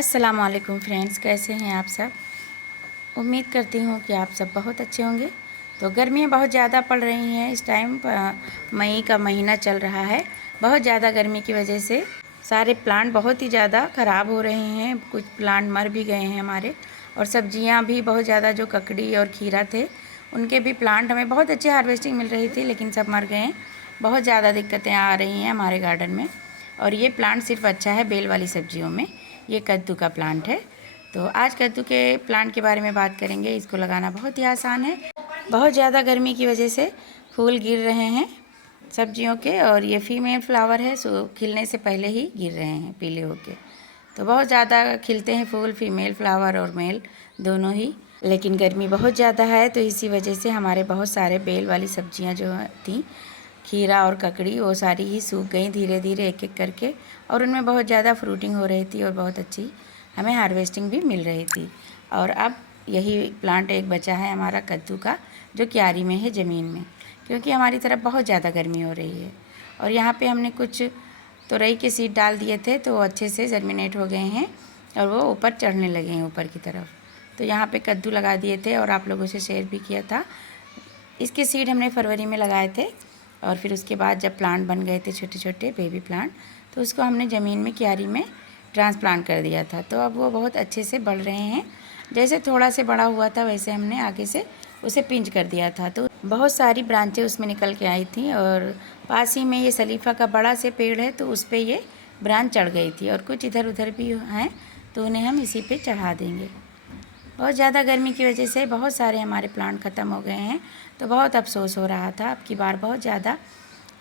अस्सलामुअलैकुम फ्रेंड्स, कैसे हैं आप सब। उम्मीद करती हूँ कि आप सब बहुत अच्छे होंगे। तो गर्मियाँ बहुत ज़्यादा पड़ रही हैं इस टाइम। मई का महीना चल रहा है। बहुत ज़्यादा गर्मी की वजह से सारे प्लांट बहुत ही ज़्यादा ख़राब हो रहे हैं। कुछ प्लांट मर भी गए हैं हमारे। और सब्जियाँ भी बहुत ज़्यादा, जो ककड़ी और खीरा थे उनके भी प्लांट हमें बहुत अच्छी हार्वेस्टिंग मिल रही थी, लेकिन सब मर गए हैं। बहुत ज़्यादा दिक्कतें आ रही हैं हमारे गार्डन में। और ये प्लांट सिर्फ अच्छा है बेल वाली सब्जियों में। ये कद्दू का प्लांट है। तो आज कद्दू के प्लांट के बारे में बात करेंगे। इसको लगाना बहुत ही आसान है। बहुत ज़्यादा गर्मी की वजह से फूल गिर रहे हैं सब्जियों के, और ये फीमेल फ्लावर है, सो खिलने से पहले ही गिर रहे हैं पीले होके। तो बहुत ज़्यादा खिलते हैं फूल, फीमेल फ्लावर और मेल दोनों ही। लेकिन गर्मी बहुत ज़्यादा है, तो इसी वजह से हमारे बहुत सारे बेल वाली सब्जियां जो थी, खीरा और ककड़ी, वो सारी ही सूख गई धीरे धीरे एक एक करके। और उनमें बहुत ज़्यादा फ्रूटिंग हो रही थी और बहुत अच्छी हमें हार्वेस्टिंग भी मिल रही थी। और अब यही प्लांट एक बचा है हमारा कद्दू का, जो क्यारी में है ज़मीन में, क्योंकि हमारी तरफ बहुत ज़्यादा गर्मी हो रही है। और यहाँ पे हमने कुछ तुरई के सीड डाल दिए थे, तो वो अच्छे से जर्मिनेट हो गए हैं और वो ऊपर चढ़ने लगे हैं ऊपर की तरफ। तो यहाँ पे कद्दू लगा दिए थे और आप लोगों से शेयर भी किया था। इसके सीड हमने फरवरी में लगाए थे, और फिर उसके बाद जब प्लांट बन गए थे छोटे छोटे बेबी प्लांट, तो उसको हमने ज़मीन में क्यारी में ट्रांसप्लांट कर दिया था। तो अब वो बहुत अच्छे से बढ़ रहे हैं। जैसे थोड़ा से बड़ा हुआ था वैसे हमने आगे से उसे पिंच कर दिया था, तो बहुत सारी ब्रांचें उसमें निकल के आई थी। और पास ही में ये सलीफा का बड़ा से पेड़ है, तो उस पर ये ब्रांच चढ़ गई थी। और कुछ इधर उधर भी हैं, तो उन्हें हम इसी पे चढ़ा देंगे। बहुत ज़्यादा गर्मी की वजह से बहुत सारे हमारे प्लांट ख़त्म हो गए हैं, तो बहुत अफसोस हो रहा था। अब की बार बहुत ज़्यादा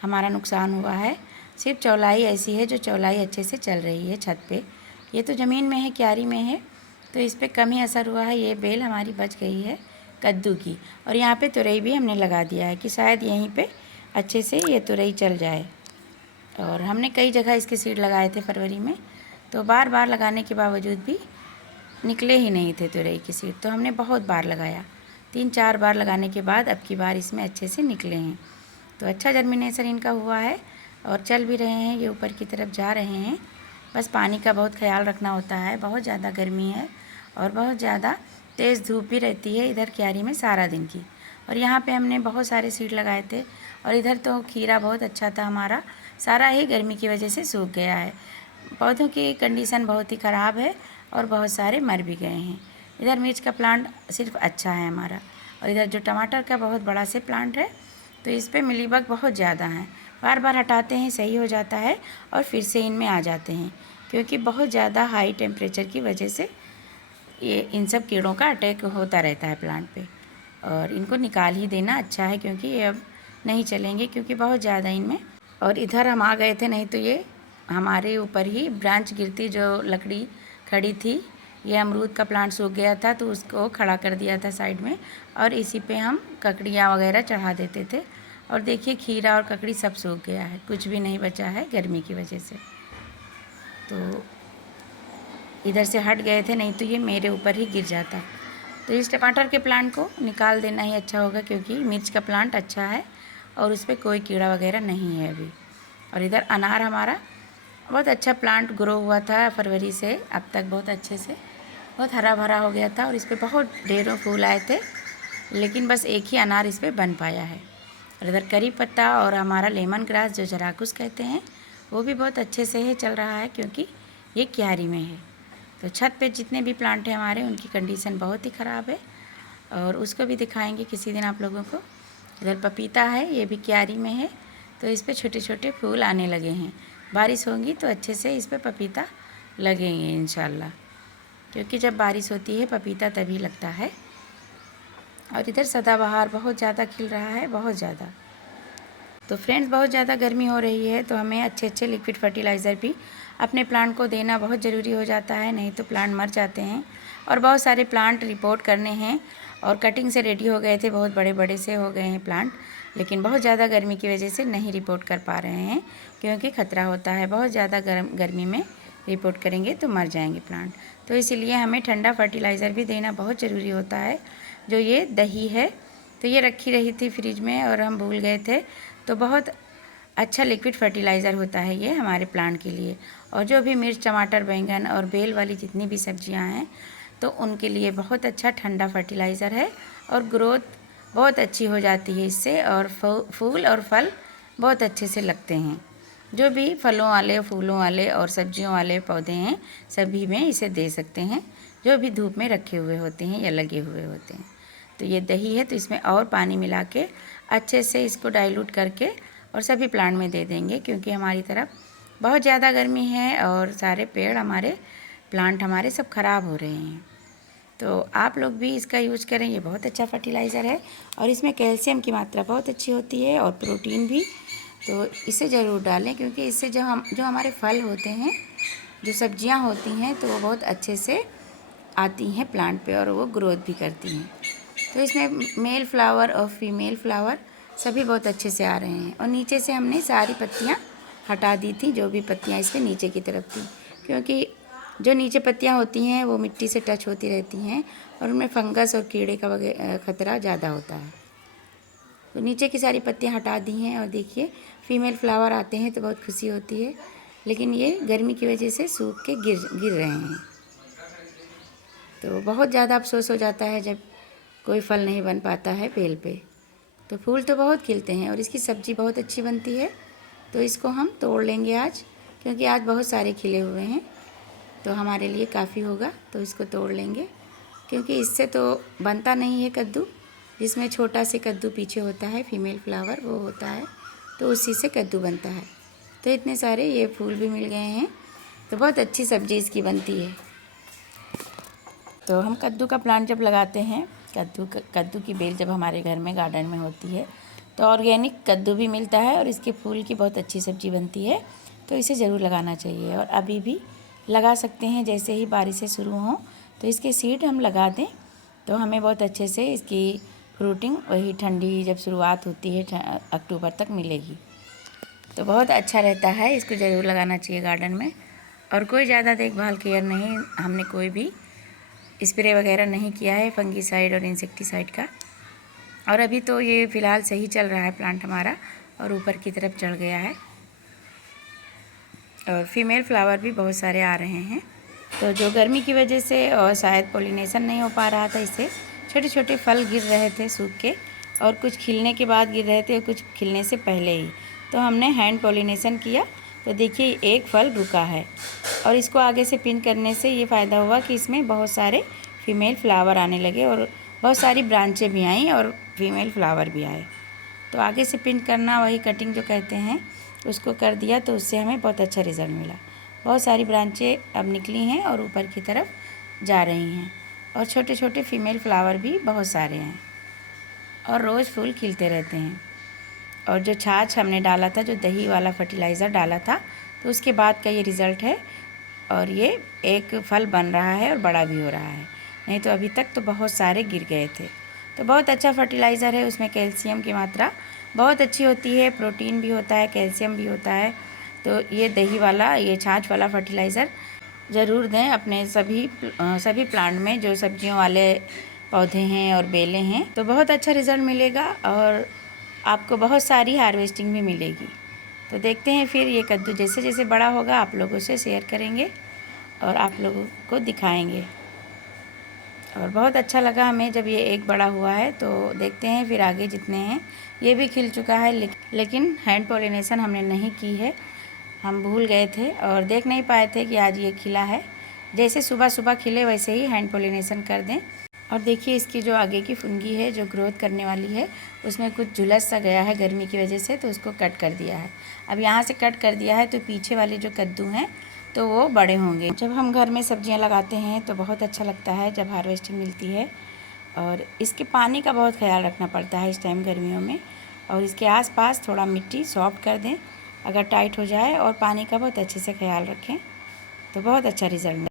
हमारा नुकसान हुआ है। सिर्फ चौलाई ऐसी है जो चौलाई अच्छे से चल रही है छत पे। ये तो ज़मीन में है, क्यारी में है, तो इस पर कम ही असर हुआ है। ये बेल हमारी बच गई है कद्दू की। और यहाँ पे तुरई भी हमने लगा दिया है कि शायद यहीं पे अच्छे से ये तुरई चल जाए। और हमने कई जगह इसके सीड लगाए थे फरवरी में, तो बार बार लगाने के बावजूद भी निकले ही नहीं थे तुरई के सीड। तो हमने बहुत बार लगाया, 3-4 बार लगाने के बाद अब की बार इसमें अच्छे से निकले हैं। तो अच्छा जर्मिनेशन इनका हुआ है और चल भी रहे हैं, ये ऊपर की तरफ जा रहे हैं। बस पानी का बहुत ख्याल रखना होता है। बहुत ज़्यादा गर्मी है और बहुत ज़्यादा तेज़ धूप भी रहती है इधर क्यारी में सारा दिन की। और यहाँ पे हमने बहुत सारे सीड लगाए थे, और इधर तो खीरा बहुत अच्छा था हमारा, सारा ही गर्मी की वजह से सूख गया है। पौधों की कंडीशन बहुत ही ख़राब है और बहुत सारे मर भी गए हैं। इधर मिर्च का प्लांट सिर्फ अच्छा है हमारा। और इधर जो टमाटर का बहुत बड़ा से प्लांट है, तो इस पर मिलीबग बहुत ज़्यादा हैं। बार बार हटाते हैं, सही हो जाता है और फिर से इनमें आ जाते हैं, क्योंकि बहुत ज़्यादा हाई टेम्परेचर की वजह से ये इन सब कीड़ों का अटैक होता रहता है प्लांट पे। और इनको निकाल ही देना अच्छा है, क्योंकि ये अब नहीं चलेंगे, क्योंकि बहुत ज़्यादा इनमें। और इधर हम आ गए थे, नहीं तो ये हमारे ऊपर ही ब्रांच गिरती, जो लकड़ी खड़ी थी। ये अमरूद का प्लांट सूख गया था, तो उसको खड़ा कर दिया था साइड में, और इसी पे हम ककड़ियाँ वगैरह चढ़ा देते थे। और देखिए खीरा और ककड़ी सब सूख गया है, कुछ भी नहीं बचा है गर्मी की वजह से। तो इधर से हट गए थे, नहीं तो ये मेरे ऊपर ही गिर जाता। तो इस टमाटर के प्लांट को निकाल देना ही अच्छा होगा, क्योंकि मिर्च का प्लांट अच्छा है और उस पर कोई कीड़ा वगैरह नहीं है अभी। और इधर अनार हमारा बहुत अच्छा प्लांट ग्रो हुआ था फरवरी से अब तक, बहुत अच्छे से, बहुत हरा भरा हो गया था। और इस पर बहुत ढेरों फूल आए थे, लेकिन बस एक ही अनार इस पर बन पाया है। और इधर करी पत्ता और हमारा लेमन ग्रास, जो जराकुस कहते हैं, वो भी बहुत अच्छे से है, चल रहा है, क्योंकि ये क्यारी में है। तो छत पे जितने भी प्लांट हैं हमारे, उनकी कंडीशन बहुत ही ख़राब है, और उसको भी दिखाएंगे किसी दिन आप लोगों को। इधर पपीता है, ये भी क्यारी में है, तो इस पर छोटे छोटे फूल आने लगे हैं। बारिश होगी तो अच्छे से इस पर पपीता लगेंगे इंशाल्लाह, क्योंकि जब बारिश होती है पपीता तभी लगता है। और इधर सदाबहार बहुत ज़्यादा खिल रहा है, बहुत ज़्यादा। तो फ्रेंड्स, बहुत ज़्यादा गर्मी हो रही है, तो हमें अच्छे अच्छे लिक्विड फर्टिलाइज़र भी अपने प्लांट को देना बहुत ज़रूरी हो जाता है, नहीं तो प्लांट मर जाते हैं। और बहुत सारे प्लांट रिपोर्ट करने हैं, और कटिंग से रेडी हो गए थे, बहुत बड़े बड़े से हो गए हैं प्लांट, लेकिन बहुत ज़्यादा गर्मी की वजह से नहीं रिपोर्ट कर पा रहे हैं, क्योंकि ख़तरा होता है बहुत ज़्यादा गर्मी में रिपोर्ट करेंगे तो मर जाएंगे प्लांट। तो इसीलिए हमें ठंडा फर्टिलाइज़र भी देना बहुत ज़रूरी होता है। जो ये दही है, तो ये रखी रही थी फ्रिज में और हम भूल गए थे, तो बहुत अच्छा लिक्विड फर्टिलाइज़र होता है ये हमारे प्लांट के लिए। और जो भी मिर्च, टमाटर, बैंगन और बेल वाली जितनी भी सब्जियां हैं तो उनके लिए बहुत अच्छा ठंडा फर्टिलाइज़र है और ग्रोथ बहुत अच्छी हो जाती है इससे, और फूल और फल बहुत अच्छे से लगते हैं। जो भी फलों वाले, फूलों वाले और सब्जियों वाले पौधे हैं सभी में इसे दे सकते हैं, जो भी धूप में रखे हुए होते हैं या लगे हुए होते हैं। तो ये दही है तो इसमें और पानी मिला के अच्छे से इसको डाइल्यूट करके और सभी प्लांट में दे देंगे, क्योंकि हमारी तरफ बहुत ज़्यादा गर्मी है और सारे पेड़ हमारे, प्लांट हमारे सब ख़राब हो रहे हैं। तो आप लोग भी इसका यूज करें, ये बहुत अच्छा फर्टिलाइज़र है और इसमें कैल्शियम की मात्रा बहुत अच्छी होती है और प्रोटीन भी। तो इसे ज़रूर डालें, क्योंकि इससे जो हमारे फल होते हैं, जो सब्जियां होती हैं, तो वो बहुत अच्छे से आती हैं प्लांट पे और वो ग्रोथ भी करती हैं। तो इसमें मेल फ्लावर और फीमेल फ्लावर सभी बहुत अच्छे से आ रहे हैं। और नीचे से हमने सारी पत्तियां हटा दी थी, जो भी पत्तियां इसके नीचे की तरफ थी, क्योंकि जो नीचे पत्तियां होती हैं वो मिट्टी से टच होती रहती हैं और उनमें फंगस और कीड़े का खतरा ज़्यादा होता है। तो नीचे की सारी पत्तियां हटा दी हैं और देखिए फीमेल फ्लावर आते हैं तो बहुत खुशी होती है, लेकिन ये गर्मी की वजह से सूख के गिर रहे हैं। तो बहुत ज़्यादा अफसोस हो जाता है जब कोई फल नहीं बन पाता है बेल पे। तो फूल तो बहुत खिलते हैं और इसकी सब्ज़ी बहुत अच्छी बनती है। तो इसको हम तोड़ लेंगे आज, क्योंकि आज बहुत सारे खिले हुए हैं तो हमारे लिए काफ़ी होगा। तो इसको तोड़ लेंगे, क्योंकि इससे तो बनता नहीं है कद्दू, जिसमें छोटा से कद्दू पीछे होता है, फीमेल फ्लावर वो होता है, तो उसी से कद्दू बनता है। तो इतने सारे ये फूल भी मिल गए हैं, तो बहुत अच्छी सब्ज़ी इसकी बनती है। तो हम कद्दू का प्लांट जब लगाते हैं, कद्दू की बेल जब हमारे घर में गार्डन में होती है तो ऑर्गेनिक कद्दू भी मिलता है और इसके फूल की बहुत अच्छी सब्ज़ी बनती है। तो इसे ज़रूर लगाना चाहिए और अभी भी लगा सकते हैं, जैसे ही बारिशें शुरू हों तो इसके सीड हम लगा दें तो हमें बहुत अच्छे से इसकी फ्रूटिंग वही ठंडी जब शुरुआत होती है अक्टूबर तक मिलेगी। तो बहुत अच्छा रहता है, इसको ज़रूर लगाना चाहिए गार्डन में। और कोई ज़्यादा देखभाल केयर नहीं, हमने कोई भी स्प्रे वगैरह नहीं किया है फंगीसाइड और इंसेक्टिसाइड का। और अभी तो ये फ़िलहाल सही चल रहा है प्लांट हमारा और ऊपर की तरफ चढ़ गया है और फीमेल फ्लावर भी बहुत सारे आ रहे हैं। तो जो गर्मी की वजह से और शायद पोलिनेशन नहीं हो पा रहा था, इससे छोटे छोटे फल गिर रहे थे सूख के, और कुछ खिलने के बाद गिर रहे थे और कुछ खिलने से पहले ही। तो हमने हैंड पोलिनेशन किया तो देखिए एक फल रुका है और इसको आगे से पिन करने से ये फ़ायदा हुआ कि इसमें बहुत सारे फीमेल फ्लावर आने लगे और बहुत सारी ब्रांचें भी आईं और फीमेल फ्लावर भी आए। तो आगे से पिन करना, वही कटिंग जो कहते हैं, उसको कर दिया तो उससे हमें बहुत अच्छा रिज़ल्ट मिला। बहुत सारी ब्रांचें अब निकली हैं और ऊपर की तरफ जा रही हैं और छोटे छोटे फीमेल फ्लावर भी बहुत सारे हैं और रोज़ फूल खिलते रहते हैं। और जो छाछ हमने डाला था, जो दही वाला फर्टिलाइज़र डाला था, तो उसके बाद का ये रिज़ल्ट है और ये एक फल बन रहा है और बड़ा भी हो रहा है, नहीं तो अभी तक तो बहुत सारे गिर गए थे। तो बहुत अच्छा फर्टिलाइज़र है, उसमें कैल्शियम की मात्रा बहुत अच्छी होती है, प्रोटीन भी होता है, कैल्शियम भी होता है। तो ये दही वाला, ये छाछ वाला फर्टिलाइज़र ज़रूर दें अपने सभी प्लांट में जो सब्जियों वाले पौधे हैं और बेलें हैं, तो बहुत अच्छा रिज़ल्ट मिलेगा और आपको बहुत सारी हार्वेस्टिंग भी मिलेगी। तो देखते हैं फिर ये कद्दू जैसे जैसे बड़ा होगा आप लोगों से शेयर करेंगे और आप लोगों को दिखाएंगे। और बहुत अच्छा लगा हमें जब ये एक बड़ा हुआ है। तो देखते हैं फिर आगे जितने हैं। ये भी खिल चुका है, लेकिन हैंड पोलिनेशन हमने नहीं की है, हम भूल गए थे और देख नहीं पाए थे कि आज ये खिला है। जैसे सुबह सुबह खिले वैसे ही हैंड पोलिनेशन कर दें। और देखिए इसकी जो आगे की फुनगी है जो ग्रोथ करने वाली है, उसमें कुछ झुलस सा गया है गर्मी की वजह से, तो उसको कट कर दिया है। अब यहाँ से कट कर दिया है तो पीछे वाले जो कद्दू हैं तो वो बड़े होंगे। जब हम घर में सब्जियाँ लगाते हैं तो बहुत अच्छा लगता है जब हार्वेस्टिंग मिलती है। और इसके पानी का बहुत ख्याल रखना पड़ता है इस टाइम गर्मियों में, और इसके आसपास थोड़ा मिट्टी सॉफ्ट कर दें अगर टाइट हो जाए, और पानी का बहुत अच्छे से ख्याल रखें तो बहुत अच्छा रिज़ल्ट